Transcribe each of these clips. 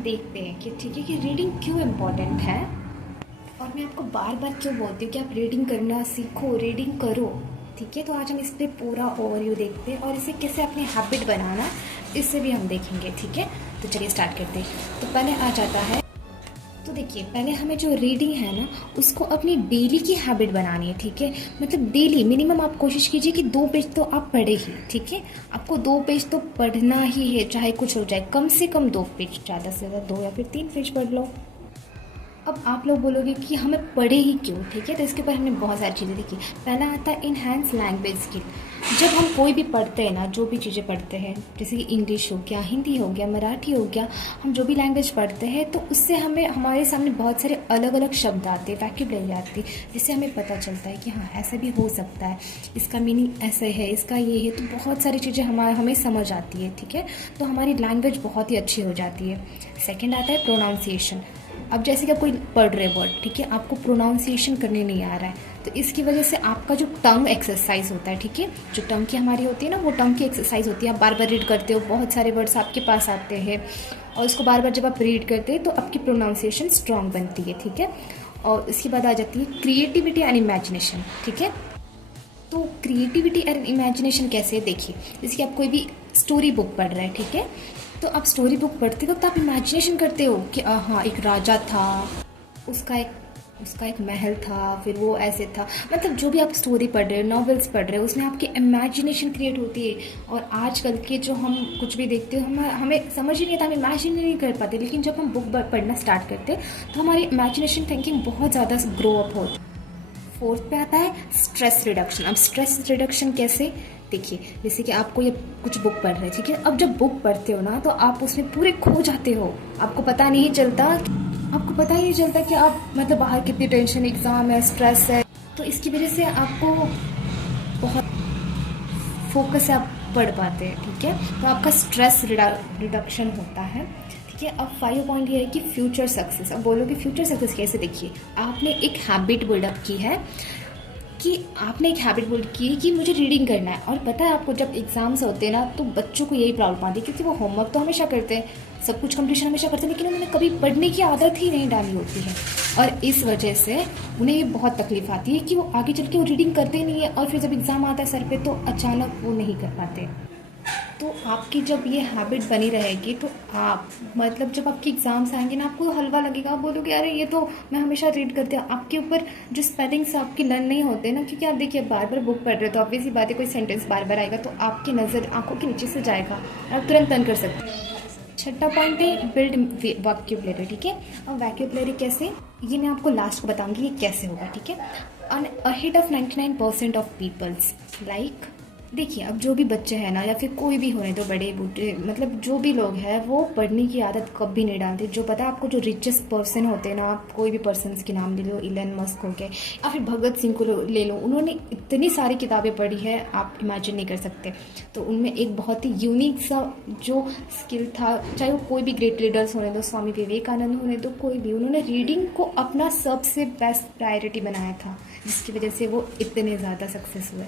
हम देखते हैं कि ठीक है कि रीडिंग क्यों इम्पोर्टेंट है। और मैं आपको बार बार क्यों बोलती हूँ कि आप रीडिंग करना सीखो, रीडिंग करो। ठीक है, तो आज हम इस पर पूरा ओवरव्यू देखते हैं और इसे कैसे अपनी हैबिट बनाना, इससे भी हम देखेंगे। ठीक है, तो चलिए स्टार्ट करते हैं। तो पहले आ जाता है, तो देखिए पहले हमें जो रीडिंग है ना उसको अपनी डेली की हैबिट बनानी है। ठीक है, मतलब डेली मिनिमम आप कोशिश कीजिए कि 2 पेज तो आप पढ़े ही। ठीक है, आपको 2 पेज तो पढ़ना ही है, चाहे कुछ हो जाए। कम से कम 2 पेज, ज़्यादा से ज़्यादा 2 या फिर 3 पेज पढ़ लो। अब आप लोग बोलोगे कि हमें पढ़े ही क्यों। ठीक है, तो इसके ऊपर हमने बहुत सारी चीज़ें देखी। पहला आता है इनहैंस लैंग्वेज स्किल। जब हम कोई भी पढ़ते हैं ना, जो भी चीज़ें पढ़ते हैं, जैसे कि इंग्लिश हो गया, हिंदी हो गया, मराठी हो गया, हम जो भी लैंग्वेज पढ़ते हैं तो उससे हमें हमारे सामने बहुत सारे अलग अलग शब्द आते हैं, वैकेबलरी आती है, जिससे हमें पता चलता है कि हाँ ऐसा भी हो सकता है, इसका मीनिंग ऐसे है, इसका ये है। तो बहुत सारी चीज़ें हमें समझ आती है। ठीक है, तो हमारी लैंग्वेज बहुत ही अच्छी हो जाती है। सेकेंड आता है प्रोनाउंसिएशन। अब जैसे कि आप कोई पढ़ रहे वर्ड, ठीक है, आपको प्रोनाउंसिएशन करने नहीं आ रहा है, तो इसकी वजह से आपका जो टंग एक्सरसाइज होता है, ठीक है, जो टंग की हमारी होती है ना, वो टंग की एक्सरसाइज होती है। आप बार बार रीड करते हो, बहुत सारे वर्ड्स आपके पास आते हैं और उसको बार बार जब आप रीड करते हैं तो आपकी प्रोनाउंसिएशन स्ट्रांग बनती है। ठीक है, और इसके बाद आ जाती है क्रिएटिविटी एंड इमेजिनेशन। ठीक है, तो क्रिएटिविटी एंड इमेजिनेशन कैसे है, देखिए जैसे कि आप कोई भी स्टोरी बुक पढ़ रहे हैं, ठीक है, तो आप स्टोरी बुक पढ़ते वक्त आप इमेजिनेशन करते हो कि हाँ एक राजा था, उसका एक महल था, फिर वो ऐसे था। मतलब जो भी आप स्टोरी पढ़ रहे हो, नॉवेल्स पढ़ रहे हो, उसमें आपकी इमेजिनेशन क्रिएट होती है। और आजकल के जो हम कुछ भी देखते हो, हमें समझ ही नहीं आता, हम इमेजिन नहीं कर पाते। लेकिन जब हम बुक पढ़ना स्टार्ट करते हैं तो हमारी इमेजिनेशन थिंकिंग बहुत ज़्यादा ग्रो अप होती है। फोर्थ पे आता है स्ट्रेस रिडक्शन। अब स्ट्रेस रिडक्शन कैसे, देखिए जैसे कि आपको ये कुछ बुक पढ़ रहे हैं, ठीक है, अब जब बुक पढ़ते हो ना तो आप उसमें पूरे खो जाते हो, आपको पता ही नहीं चलता कि आप मतलब बाहर कितनी टेंशन, एग्ज़ाम है, स्ट्रेस है। तो इसकी वजह से आपको बहुत फोकस से आप पढ़ पाते हैं। ठीक है, तो आपका स्ट्रेस रिडक्शन होता है। ठीक है, अब 5 पॉइंट ये है कि फ्यूचर सक्सेस। अब बोलोगे फ्यूचर सक्सेस कैसे, देखिए आपने एक हैबिट बिल्डअप की है कि मुझे रीडिंग करना है। और पता है आपको, जब एग्जाम्स होते हैं ना तो बच्चों को यही प्रॉब्लम आती है, क्योंकि वो होमवर्क तो हमेशा करते हैं, सब कुछ कंप्लीशन हमेशा करते हैं, लेकिन उन्होंने कभी पढ़ने की आदत ही नहीं डाली होती है। और इस वजह से उन्हें ये बहुत तकलीफ आती है कि वो आगे चल के वो रीडिंग करते नहीं है, और फिर जब एग्ज़ाम आता है सर पे तो अचानक वो नहीं कर पाते। तो आपकी जब ये हैबिट बनी रहेगी तो आप मतलब जब आपके एग्ज़ाम्स आएंगे ना, आपको हलवा लगेगा, आप बोलोगे अरे ये तो मैं हमेशा रीड करती हूँ। आपके ऊपर जो स्पेलिंग्स आपकी लर्न नहीं होते ना, क्योंकि आप देखिए बार बार बुक पढ़ रहे हो, तो ऑब्वियस ही बात है कोई सेंटेंस बार बार आएगा तो आपकी नज़र आंखों के नीचे से जाएगा और आप तुरंत लर्न कर सकते हैं। छठा पॉइंट है बिल्ड वैक्यूबलरी। ठीक है, अब वैक्यूबलरी कैसे, ये मैं आपको लास्ट को बताऊंगी ये कैसे होगा। ठीक है, ahead of 99% of peoples like, देखिए अब जो भी बच्चे हैं ना, या फिर कोई भी होने तो बड़े बूढ़े, मतलब जो भी लोग हैं वो पढ़ने की आदत कभी नहीं डालते। जो पता है आपको, जो रिचेस्ट पर्सन होते हैं ना, आप कोई भी पर्सन के नाम ले लो, इलन मस्क हो गए या फिर भगत सिंह को ले लो, उन्होंने इतनी सारी किताबें पढ़ी है आप इमेजिन नहीं कर सकते। तो उनमें एक बहुत ही यूनिक सा जो स्किल था, चाहे वो कोई भी ग्रेट लीडर्स होने दो, स्वामी विवेकानंद होने दो, कोई भी, उन्होंने रीडिंग को अपना सबसे बेस्ट प्रायोरिटी बनाया था, जिसकी वजह से वो इतने ज़्यादा सक्सेस हुए।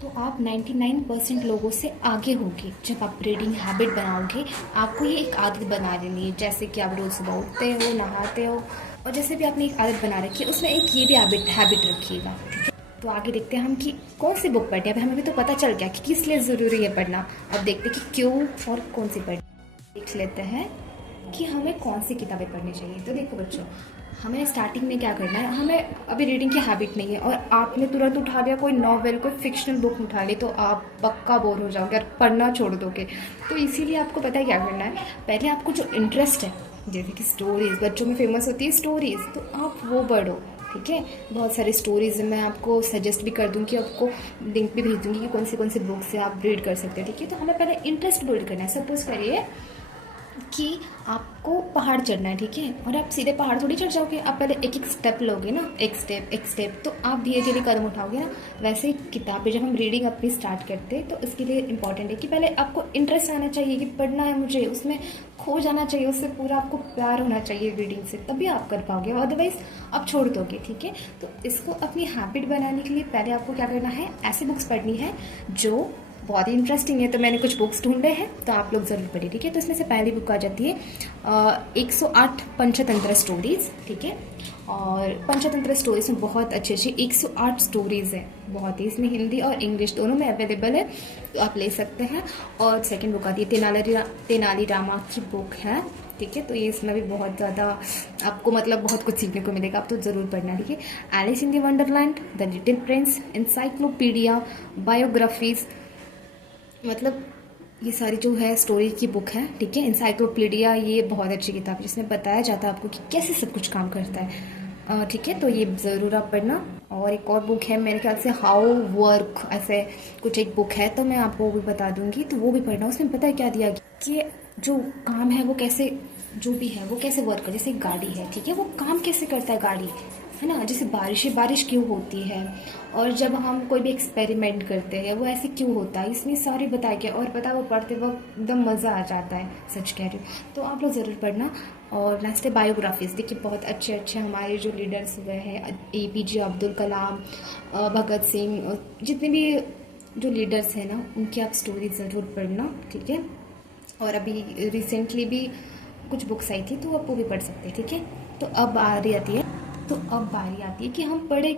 तो आप 99% लोगों से आगे होगे जब आप रीडिंग हैबिट बनाओगे। आपको ये एक आदत बना लेनी है, जैसे कि आप रोज़ सुबह उठते हो, नहाते हो, और जैसे भी आपने एक आदत बना रखी है उसमें एक ये भी हैबिट रखिएगा। ठीक है, तो आगे देखते हैं हम कि कौन सी बुक पढ़ते हैं। अब हमें भी तो पता चल गया कि किस लिए ज़रूरी है पढ़ना। अब देखते हैं कि क्यों और कौन सी पढ़नी। देख लेते हैं कि हमें कौन सी किताबें पढ़नी चाहिए। तो देखो बच्चों, हमें स्टार्टिंग में क्या करना है, हमें अभी रीडिंग की हैबिट नहीं है और आपने तुरंत उठा लिया कोई नॉवेल, कोई फिक्शनल बुक उठा ली, तो आप पक्का बोर हो जाओगे और पढ़ना छोड़ दोगे। तो इसीलिए आपको पता है क्या करना है, पहले आपको जो इंटरेस्ट है, जैसे कि स्टोरीज़, बच्चों में फेमस होती है स्टोरीज़, तो आप वो पढ़ो। ठीक है, बहुत सारी स्टोरीज़ मैं आपको सजेस्ट भी कर दूँगी, आपको लिंक भी भेज दूँगी कि कौन सी बुक से आप रीड कर सकते हैं। ठीक है, तो हमें पहले इंटरेस्ट बिल्ड करना है। सपोज़ करिए कि आपको पहाड़ चढ़ना है, ठीक है, और आप सीधे पहाड़ थोड़ी चढ़ जाओगे, आप पहले एक एक स्टेप लोगे ना, एक स्टेप, तो आप धीरे धीरे कदम उठाओगे ना। वैसे ही किताबें जब हम रीडिंग अपनी स्टार्ट करते हैं तो इसके लिए इंपॉर्टेंट है कि पहले आपको इंटरेस्ट आना चाहिए कि पढ़ना है मुझे, उसमें खो जाना चाहिए, उससे पूरा आपको प्यार होना चाहिए रीडिंग से, तभी आप कर पाओगे, अदरवाइज आप छोड़ दोगे। ठीक है, तो इसको अपनी हैबिट बनाने के लिए पहले आपको क्या करना है, ऐसी बुक्स पढ़नी है जो बहुत ही इंटरेस्टिंग है। तो मैंने कुछ बुक्स ढूंढे हैं, तो आप लोग ज़रूर पढ़िए, ठीक है। तो इसमें से पहली बुक आ जाती है 108 पंचतंत्र स्टोरीज़, ठीक है। और पंचतंत्र स्टोरीज में बहुत अच्छी अच्छी 108 स्टोरीज़ है, बहुत ही। इसमें हिंदी और इंग्लिश दोनों में अवेलेबल है, तो आप ले सकते हैं। और सेकंड बुक आती है तेनाली रामा की बुक है, ठीक है। तो ये इसमें भी बहुत ज़्यादा आपको मतलब बहुत कुछ सीखने को मिलेगा, आप तो ज़रूर पढ़ना, ठीक है। Alice in the wonderland, the little prince, encyclopedia, biographies, मतलब ये सारी जो है स्टोरी की बुक है, ठीक है। इंसाइक्लोपीडिया ये बहुत अच्छी किताब है, जिसमें बताया जाता है आपको कि कैसे सब कुछ काम करता है, ठीक है। तो ये ज़रूर आप पढ़ना। और एक और बुक है मेरे ख्याल से हाउ वर्क, ऐसे कुछ एक बुक है, तो मैं आपको वो भी बता दूंगी, तो वो भी पढ़ना। उसमें पता है क्या दिया कि जो काम है वो कैसे, जो भी है वो कैसे वर्क कर, जैसे गाड़ी है, ठीक है, वो काम कैसे करता है गाड़ी, है ना। जैसे बारिश क्यों होती है, और जब हम कोई भी एक्सपेरिमेंट करते हैं वो ऐसे क्यों होता है, इसमें सारे बताया गया। और पता वो पढ़ते वक्त एकदम मज़ा आ जाता है, सच कह रही हूँ। तो आप लोग ज़रूर पढ़ना। और नेक्स्ट है बायोग्राफीज़। देखिए बहुत अच्छे अच्छे हमारे जो लीडर्स हुए हैं, APJ अब्दुल कलाम, भगत सिंह, जितने भी जो लीडर्स हैं ना, उनकी आप स्टोरी ज़रूर पढ़ना, ठीक है। और अभी रिसेंटली भी कुछ बुक्स आई थी, तो आप वो भी पढ़ सकते हैं, ठीक है। तो अब बारी आती है कि हम पढ़े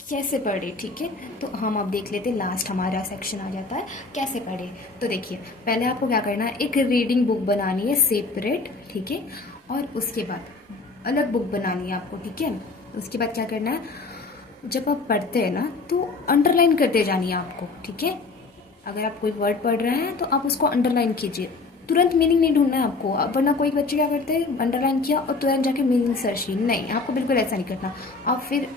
कैसे पढ़े, ठीक है। तो हम अब देख लेते हैं, लास्ट हमारा सेक्शन आ जाता है कैसे पढ़े। तो देखिए पहले आपको क्या करना है, एक रीडिंग बुक बनानी है सेपरेट, ठीक है। और उसके बाद अलग बुक बनानी है आपको, ठीक है। उसके बाद क्या करना है, जब आप पढ़ते हैं ना तो अंडरलाइन करते जानी है आपको, ठीक है। अगर आप कोई वर्ड पढ़ रहे हैं तो आप उसको अंडरलाइन कीजिए, तुरंत मीनिंग नहीं ढूंढना है आपको। अब वरना कोई बच्चे क्या करते हैं, अंडरलाइन किया और तुरंत जाके मीनिंग सर्च की, नहीं, आपको बिल्कुल ऐसा नहीं करना। आप फिर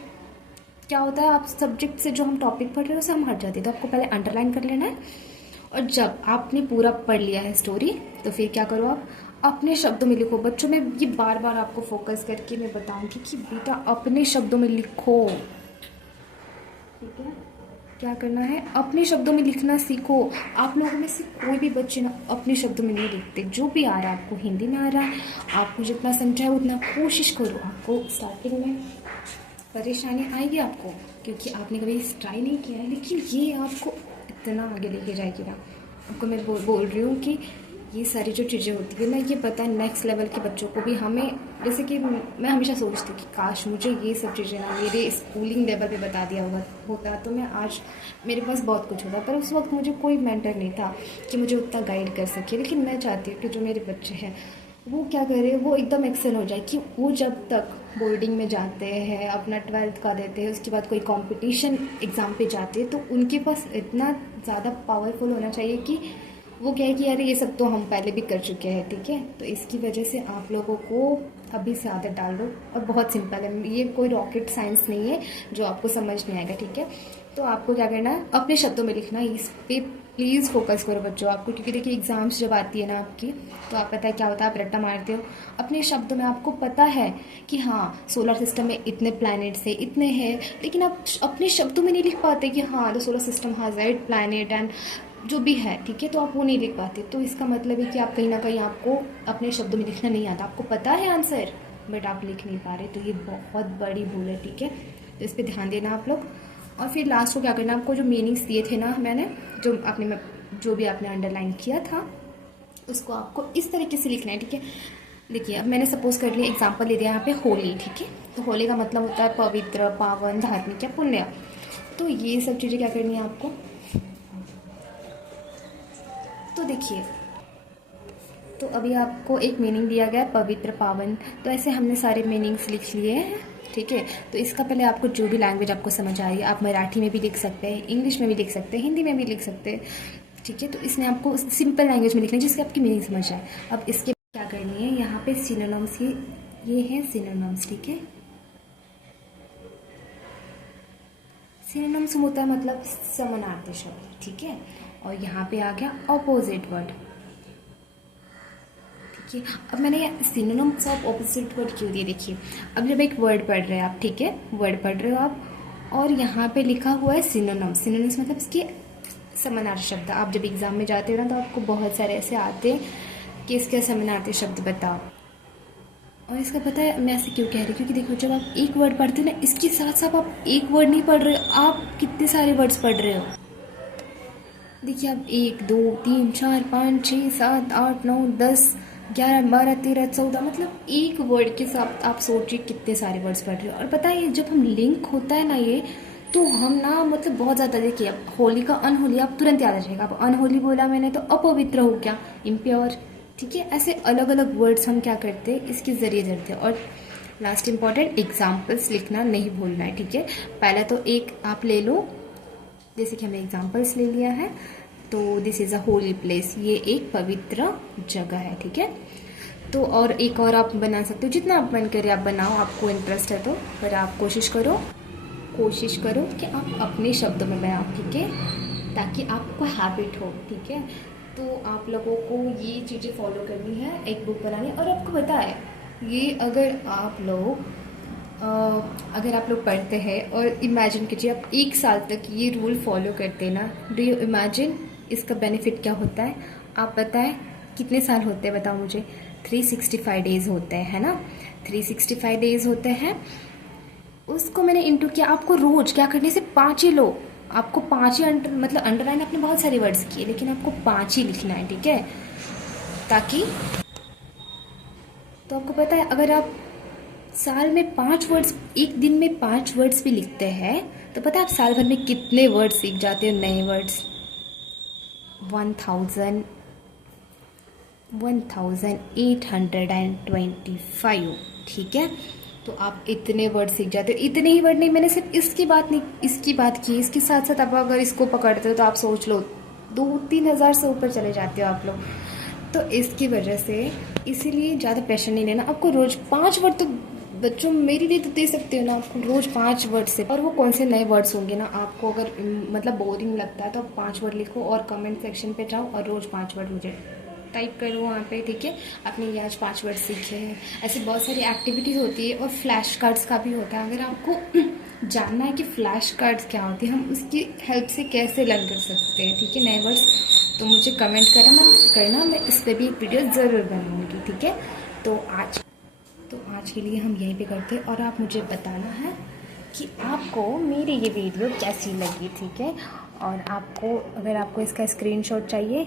क्या होता है, आप सब्जेक्ट से जो हम टॉपिक पढ़ रहे हैं उसे हम हट जाते हैं, तो आपको पहले अंडरलाइन कर लेना है। और जब आपने पूरा पढ़ लिया है स्टोरी, तो फिर क्या करो, आप अपने शब्दों में लिखो। बच्चों में ये बार बार आपको फोकस करके मैं बताऊंगी कि बेटा अपने शब्दों में लिखो, ठीक है। क्या करना है, अपने शब्दों में लिखना सीखो। आप लोगों में से कोई भी बच्चे ना अपने शब्दों में नहीं लिखते, जो भी आ रहा है आपको, हिंदी में आ रहा है, आपको जितना समझा है उतना कोशिश करो। आपको स्टार्टिंग में परेशानी आएगी आपको, क्योंकि आपने कभी ट्राई नहीं किया है, लेकिन ये आपको इतना आगे लेके जाएगी ना। आपको मैं बोल रही हूँ कि ये सारी जो चीज़ें होती है ना, ये पता है नेक्स्ट लेवल के बच्चों को भी। हमें जैसे कि मैं हमेशा सोचती हूँ कि काश मुझे ये सब चीज़ें ना मेरे स्कूलिंग लेवल पे बता दिया होता तो मैं आज मेरे पास बहुत कुछ होता। पर उस वक्त मुझे कोई मेंटर नहीं था कि मुझे उतना गाइड कर सके। लेकिन मैं चाहती हूँ कि जो मेरे बच्चे हैं वो क्या करें, वो एकदम एक्सेल हो जाए, कि वो जब तक बोर्डिंग में जाते हैं, अपना 12th का देते हैं, उसके बाद कोई कंपटीशन एग्ज़ाम पे जाते हैं, तो उनके पास इतना ज़्यादा पावरफुल होना चाहिए कि वो क्या है कि यार ये सब तो हम पहले भी कर चुके हैं, ठीक है। तो इसकी वजह से आप लोगों को अभी से आदत डाल दो। और बहुत सिंपल है, ये कोई रॉकेट साइंस नहीं है जो आपको समझ नहीं आएगा, ठीक है। तो आपको क्या करना है, अपने शब्दों में लिखना है। इस पे प्लीज़ फोकस करो बच्चों आपको, क्योंकि देखिए एग्जाम्स जब आती है ना आपकी, तो आप पता है क्या होता है, आप रट्टा मारते हो अपने शब्दों में। आपको पता है कि हाँ सोलर सिस्टम में इतने प्लैनेट्स है, इतने हैं, लेकिन आप अपने शब्दों में नहीं लिख पाते कि हाँ the solar system has 8 planet and जो भी है, ठीक है। तो आप वो नहीं लिख पाते, तो इसका मतलब है कि आप कहीं ना कहीं आपको अपने शब्दों में लिखना नहीं आता। आपको पता है आंसर, बट आप लिख नहीं पा रहे, तो ये बहुत बड़ी भूल है, ठीक है। तो इस पर ध्यान देना आप लोग। और फिर लास्ट को क्या करना, आपको जो मीनिंग्स दिए थे ना मैंने, जो भी आपने अंडरलाइन किया था, उसको आपको इस तरीके से लिखना है, ठीक है। देखिए अब मैंने सपोज कर लिया, एग्जाम्पल ले दिया यहाँ पे होली, ठीक है। तो होली का मतलब होता है पवित्र, पावन, धार्मिक या पुण्य। तो ये सब चीज़ें क्या करनी है आपको, तो देखिए तो अभी आपको एक मीनिंग दिया गया है पवित्र, पावन, तो ऐसे हमने सारे मीनिंग्स लिख लिए हैं, ठीक है। तो इसका पहले आपको जो भी लैंग्वेज आपको समझ आ रही है, आप मराठी में भी लिख सकते हैं, इंग्लिश में भी लिख सकते हैं, हिंदी में भी लिख सकते हैं, ठीक है। तो इसमें आपको सिंपल लैंग्वेज में लिखना है जिससे आपकी मीनिंग समझ आए। अब इसके क्या करनी है, यहाँ पे सिनोनिम्स, ये हैं सिनोनिम्स, ठीक है। सिनोनिम्स होता है मतलब समानार्थी शब्द, ठीक है। और यहाँ पे आ गया ऑपोजिट वर्ड, ठीक है। अब मैंने सिनोनिम्स ऑफ ऑपोजिट वर्ड क्यों दिए, देखिए अब जब एक वर्ड पढ़ रहे हैं आप, ठीक है, वर्ड पढ़ रहे हो आप, और यहाँ पे लिखा हुआ है सिनोनिम्स। सिनोनिम्स मतलब इसके समानार्थी शब्द। आप जब एग्जाम में जाते हो ना, तो आपको बहुत सारे ऐसे आते हैं कि इसके समानार्थी शब्द बताओ। और इसका पता है मैं ऐसे क्यों कह रही हूँ, क्योंकि देखो जब आप एक वर्ड पढ़ते हो ना, इसके साथ साथ आप एक वर्ड नहीं पढ़ रहे हो, आप कितने सारे वर्ड्स पढ़ रहे हो। देखिए आप 1 2 3 4 5 6 7 8 9 10 11 12 13 14 मतलब एक वर्ड के साथ आप सोचिए कितने सारे वर्ड्स पढ़ रहे हो। और पता है जब हम लिंक होता है ना ये, तो हम ना मतलब बहुत ज़्यादा, देखिए अब होली का अनहोली आप तुरंत याद आ जाएगा। अब अनहोली बोला मैंने तो अपवित्र हो गया, इम्प्योर, ठीक है। ऐसे अलग अलग वर्ड्स हम क्या करते हैं इसके ज़रिए जोड़ते हैं। और लास्ट इंपॉर्टेंट, एग्जाम्पल्स लिखना नहीं भूलना है, ठीक है। पहला तो एक आप ले लो, जैसे कि हमने एग्जाम्पल्स ले लिया है, तो this is a holy place, ये एक पवित्र जगह है, ठीक है। तो और एक और आप बना सकते हो, जितना आप मन करे आप बनाओ, आपको इंटरेस्ट है तो। पर आप कोशिश करो कि आप अपने शब्दों में बनाओ, ठीक है, ताकि आपको हैबिट हो, ठीक है। तो आप लोगों को ये चीज़ें फॉलो करनी है, एक बुक बनानी। और आपको पता है ये अगर आप लोग पढ़ते हैं और इमेजिन कीजिए आप 1 साल तक ये रूल फॉलो करते ना, डू यू इमेजिन इसका बेनिफिट क्या होता है। आप बताएं कितने साल होते हैं, बताओ मुझे। 365 डेज होते हैं, है ना, 365 डेज होते हैं। उसको मैंने इंटू किया, आपको रोज क्या करने से 5 ही लो, आपको 5 ही मतलब अंडरलाइन आपने बहुत सारे वर्ड्स किए, लेकिन आपको 5 ही लिखना है, ठीक है। ताकि तो आपको पता है अगर आप साल में 5 वर्ड्स, एक दिन में 5 वर्ड्स भी लिखते हैं, तो पता है आप साल भर में कितने वर्ड्स सीख जाते हो, नए वर्ड्स। 1825, ठीक है। तो आप इतने वर्ड सीख जाते हो। इतने ही वर्ड नहीं, मैंने सिर्फ इसकी बात की। इसके साथ साथ आप अगर इसको पकड़ते हो तो आप सोच लो 2-3 हज़ार से ऊपर चले जाते हो आप लोग। तो इसकी वजह से इसीलिए ज़्यादा प्रेशर नहीं लेना। आपको रोज़ 5 वर्ड तो बच्चों मेरे लिए तो दे सकते हो ना, आपको रोज़ 5 वर्ड से। और वो कौन से नए वर्ड्स होंगे ना, आपको अगर मतलब बोरिंग लगता है तो आप 5 वर्ड लिखो और कमेंट सेक्शन पे जाओ और रोज़ 5 वर्ड मुझे टाइप करो वहाँ पे, ठीक है। आपने ये आज 5 वर्ड सीखे हैं। ऐसी बहुत सारी एक्टिविटीज़ होती है और फ्लैश कार्ड्स का भी होता है। अगर आपको जानना है कि फ्लैश कार्ड्स क्या होती है, हम उसकी हेल्प से कैसे लर्न कर सकते हैं, ठीक है, नए वर्ड्स, तो मुझे कमेंट करना, मैं इस पर भी एक वीडियो ज़रूर बनाऊँगी, ठीक है। तो आज के लिए हम यहीं पे करते हैं और आप मुझे बताना है कि आपको मेरी ये वीडियो कैसी लगी, ठीक है। और अगर आपको इसका स्क्रीनशॉट चाहिए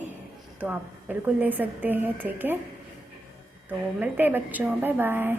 तो आप बिल्कुल ले सकते हैं, ठीक है। तो मिलते हैं बच्चों, बाय बाय।